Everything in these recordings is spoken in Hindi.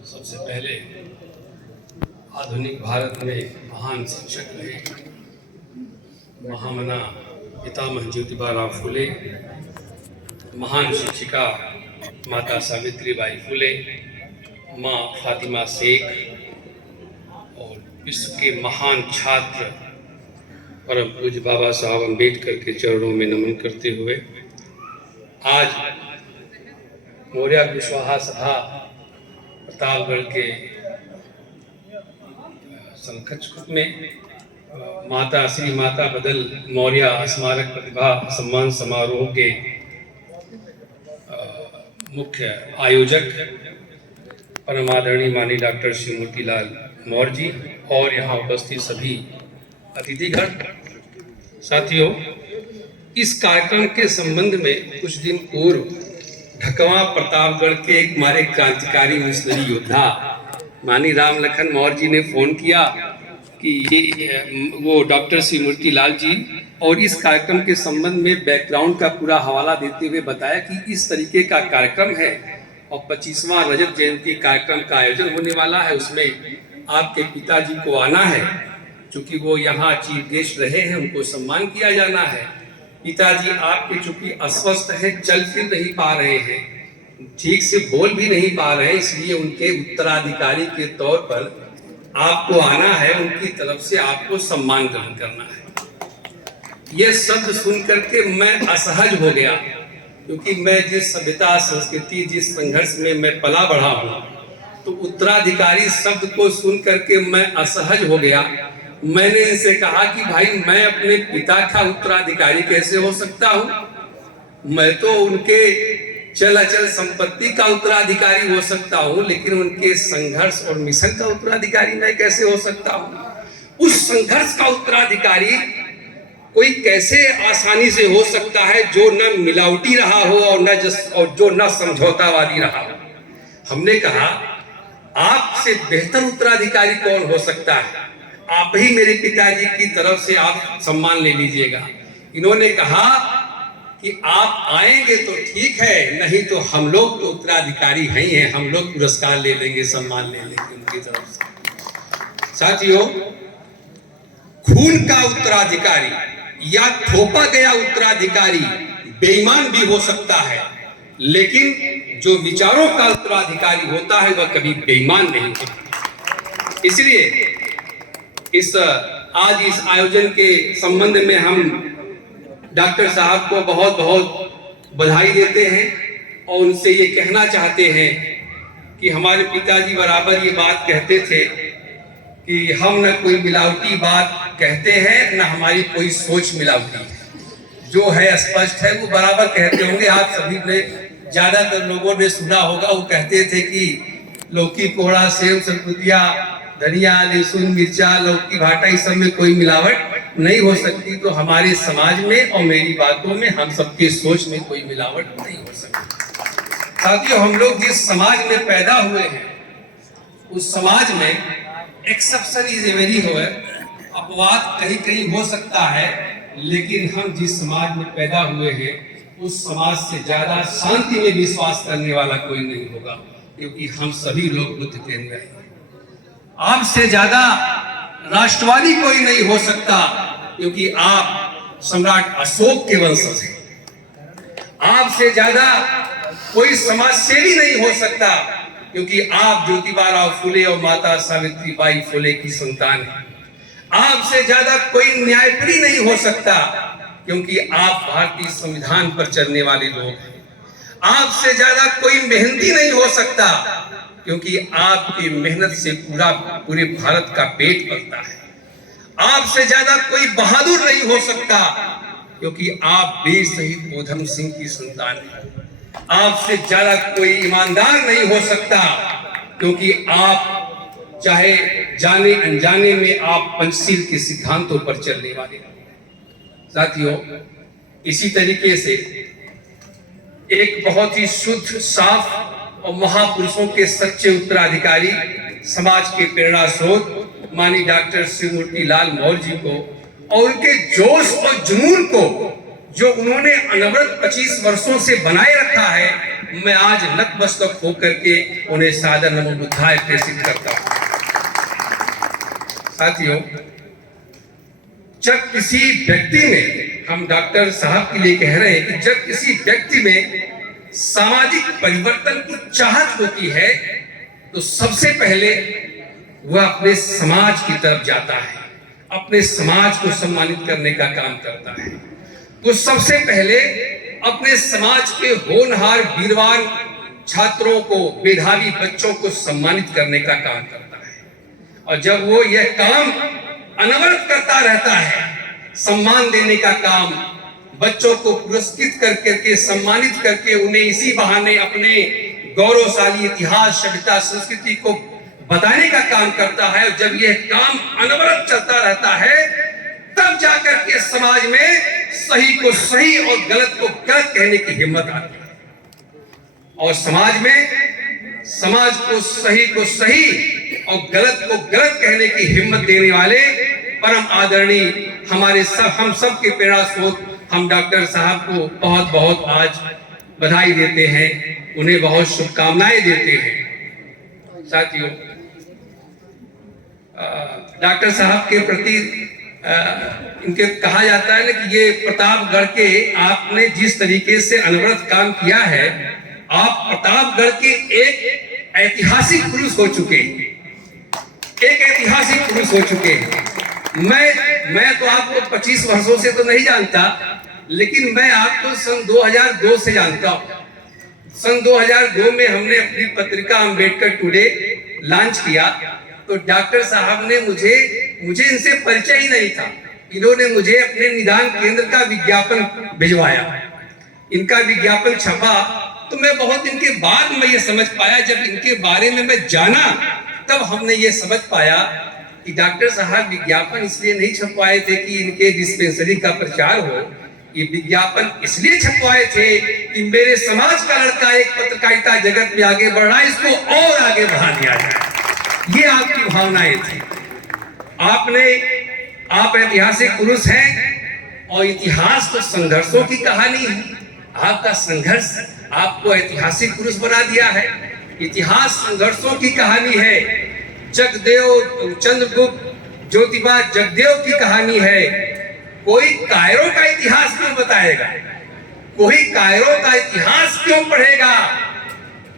सबसे पहले आधुनिक भारत में महान शिक्षक रहे महामना पितामह ज्योतिबा फुले, महान शिक्षिका माता सावित्रीबाई फुले, माँ फातिमा शेख और विश्व के महान छात्र परम पूज्य बाबा साहब अम्बेडकर के चरणों में नमन करते हुए आज मौर्य कुशवाहा सभा प्रतापगढ़ के संकट में माता श्री माता बदल मौर्य स्मारक प्रतिभा सम्मान समारोह के मुख्य आयोजक परम आदरणीय माननीय डॉक्टर श्री मूर्तिलाल मौर्य जी और यहाँ उपस्थित सभी अतिथिगण, साथियों, इस कार्यक्रम के संबंध में कुछ दिन पूर्व ढकवा प्रतापगढ़ के एक हमारे क्रांतिकारी मिशनरी योद्धा माननीय राम लखन मौर्य जी ने फोन किया कि ये वो डॉक्टर श्री मूर्तिलाल जी, और इस कार्यक्रम के संबंध में बैकग्राउंड का पूरा हवाला देते हुए बताया कि इस तरीके का कार्यक्रम है और 25वां रजत जयंती कार्यक्रम का आयोजन होने वाला है, उसमें आपके पिताजी को आना है, चूंकि वो यहाँ चीफ गेस्ट रहे हैं, उनको सम्मान किया जाना है। पिताजी आपके चूंकि अस्वस्थ है, चल फिर नहीं पा रहे हैं, ठीक से बोल भी नहीं पा रहे हैं, इसलिए उनके उत्तराधिकारी के तौर पर आपको आना है, उनकी तरफ से आपको सम्मान ग्रहण करना है। यह शब्द सुन करके मैं असहज हो गया, क्योंकि मैं जिस सभ्यता संस्कृति जिस संघर्ष में मैं पला बढ़ा हूँ, तो उत्तराधिकारी शब्द को सुन करके मैं असहज हो गया। मैंने इनसे कहा कि भाई, मैं अपने पिता का उत्तराधिकारी कैसे हो सकता हूँ? मैं तो उनके चल अचल संपत्ति का उत्तराधिकारी हो सकता हूँ, लेकिन उनके संघर्ष और मिशन का उत्तराधिकारी मैं कैसे हो सकता हूँ? उस संघर्ष का उत्तराधिकारी कोई कैसे आसानी से हो सकता है जो न मिलावटी रहा हो और जो न समझौतावादी रहा हो। हमने कहा, आपसे बेहतर उत्तराधिकारी कौन हो सकता है? आप ही मेरे पिताजी की तरफ से आप सम्मान ले लीजिएगा। इन्होंने कहा कि आप आएंगे तो ठीक है, नहीं तो हम लोग तो उत्तराधिकारी ही हैं, हम लोग पुरस्कार ले लेंगे, सम्मान ले लेंगे उनकी तरफ से। साथियों, खून का उत्तराधिकारी या थोपा गया उत्तराधिकारी बेईमान भी हो सकता है, लेकिन जो विचारों का उत्तराधिकारी होता है वह कभी बेईमान नहीं होता। इसलिए आज इस आयोजन के संबंध में हम डॉक्टर साहब को बहुत बहुत बधाई देते हैं और उनसे ये कहना चाहते हैं कि हमारे पिताजी बराबर ये बात कहते थे कि हम न कोई मिलावटी बात कहते हैं, न हमारी कोई सोच मिलावटी है। जो है स्पष्ट है, वो बराबर कहते होंगे। आप सभी ने, ज्यादातर लोगों ने सुना होगा, वो कहते थे कि लौकी कोहड़ा सेव सरपुतिया धनिया लहसुन मिर्चा लौकी भाटा इस सब में कोई मिलावट नहीं हो सकती। तो हमारे समाज में और मेरी बातों में, हम सबके सोच में कोई मिलावट नहीं हो सकती। साथियों, हम लोग जिस समाज में पैदा हुए हैं, उस समाज में एक्सेप्शन इज ए वेरी हो, अपवाद कहीं कहीं हो सकता है, लेकिन हम जिस समाज में पैदा हुए हैं उस समाज से ज्यादा शांति में विश्वास करने वाला कोई नहीं होगा, क्योंकि हम सभी लोग बुद्ध के अंदर हैं। आपसे ज्यादा राष्ट्रवादी कोई नहीं हो सकता, क्योंकि आप सम्राट अशोक के वंशज हैं। आपसे ज्यादा कोई समाजसेवी नहीं हो सकता, क्योंकि आप ज्योतिबा फुले और माता सावित्रीबाई फुले की संतान हैं। आपसे ज्यादा कोई न्यायप्रिय नहीं हो सकता, क्योंकि आप भारतीय संविधान पर चलने वाले लोग हैं। आपसे ज्यादा कोई मेहनती नहीं हो सकता, क्योंकि आपकी मेहनत से पूरे भारत का पेट भरता है। आपसे ज्यादा कोई बहादुर नहीं हो सकता, क्योंकि आप वीर शहीद ऊधम सिंह की संतान हैं। आपसे ज्यादा कोई ईमानदार नहीं हो सकता, क्योंकि आप चाहे जाने अनजाने में आप पंचशील के सिद्धांतों पर चलने वाले हैं। साथियों, इसी तरीके से एक बहुत ही शुद्ध, साफ और महापुरुषों के सच्चे उत्तराधिकारी, समाज के प्रेरणा स्रोत माननीय डॉक्टर श्री मूर्तिलाल मौर्य जी को और उनके जोश और जुनून को, जो उन्होंने अनवरत 25 वर्षों से बनाए रखा है, मैं आज नतमस्तक होकर के उन्हें सादर नमो बुद्धाय प्रेषित करता हूं। साथियों, जब किसी व्यक्ति में, हम डॉक्टर साहब के लिए कह रहे हैं कि जब किसी व्यक्ति में सामाजिक परिवर्तन की चाहत होती है तो सबसे पहले वह अपने समाज की तरफ जाता है, अपने समाज को सम्मानित करने का काम करता है। तो सबसे पहले अपने समाज के होनहार वीरवान छात्रों को, मेधावी बच्चों को सम्मानित करने का काम करता है। और जब वो यह काम अनवरत करता रहता है, सम्मान देने का काम, बच्चों को पुरस्कृत करके सम्मानित करके उन्हें इसी बहाने अपने गौरवशाली इतिहास, सभ्यता, संस्कृति को बताने का काम करता है, और जब यह काम अनवरत चलता रहता है तब जाकर के समाज में सही को सही और गलत को गलत कहने की हिम्मत आती है। और समाज में समाज को सही और गलत को गलत कहने की हिम्मत देने वाले परम आदरणीय हम सब के प्रेरणा स्रोत हम डॉक्टर साहब को बहुत बहुत आज बधाई देते हैं, उन्हें बहुत शुभकामनाएं देते हैं। साथियों, डॉक्टर साहब के प्रति इनके कहा जाता है ना कि ये प्रतापगढ़ के आपने जिस तरीके से अनवरत काम किया है, आप प्रतापगढ़ के एक ऐतिहासिक पुरुष हो चुके हैं, एक ऐतिहासिक पुरुष हो चुके हैं। मैं तो आपको 25 वर्षों से तो नहीं जानता, लेकिन मैं आपको सन 2002 से जानता हूं। सन 2002 में हमने अपनी पत्रिका अंबेडकर टुडे लॉन्च किया, तो डॉक्टर साहब ने मुझे इनसे परिचय ही नहीं था, इन्होंने मुझे अपने निदान केंद्र का विज्ञापन भिजवाया। इनका विज्ञापन छपा तो मैं बहुत दिन के बाद मैं ये समझ पाया, जब इनके बारे में मैं जाना तब हमने ये समझ पाया कि डॉक्टर साहब विज्ञापन इसलिए नहीं छपवाए थे कि इनके डिस्पेंसरी का प्रचार हो, ये विज्ञापन इसलिए छपवाए थे कि मेरे समाज का लड़का एक पत्रकारिता जगत में आगे बढ़ रहा है, इसको और आगे बढ़ा दिया जाए। ये आपकी भावनाएं थी। आप ऐतिहासिक पुरुष हैं और इतिहास तो संघर्षों की कहानी है। आपका संघर्ष आपको ऐतिहासिक पुरुष बना दिया है। इतिहास संघर्षों की कहानी है। जगदेव, चंद्रगुप्त, ज्योतिबा जगदेव की कहानी है। कोई कायरो का इतिहास क्यों बताएगा? कोई कायरो का इतिहास क्यों पढ़ेगा?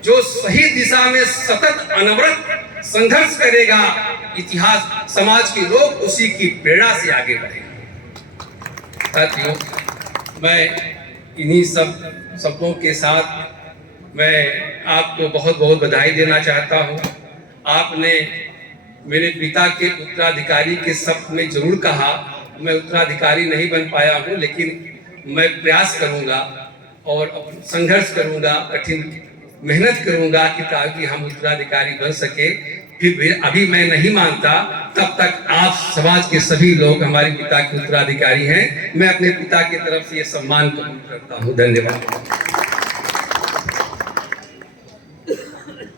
जो सही दिशा में सतत अनवरत संघर्ष करेगा, इतिहास समाज के लोग उसी की प्रेरणा से आगे बढ़ेंगे। साथियों, मैं इन्हीं सब शब्दों के साथ मैं आपको बहुत बहुत बधाई देना चाहता हूं। आपने मेरे पिता के उत्तराधिकारी के शब्द में जरूर कहा, मैं उत्तराधिकारी नहीं बन पाया हूं, लेकिन मैं प्रयास करूंगा और संघर्ष करूंगा, कठिन मेहनत करूंगा कि ताकि हम उत्तराधिकारी बन सके। फिर भी अभी मैं नहीं मानता, तब तक आप समाज के सभी लोग हमारे पिता के उत्तराधिकारी हैं। मैं अपने पिता की तरफ से ये सम्मान कबूल करता हूं। धन्यवाद।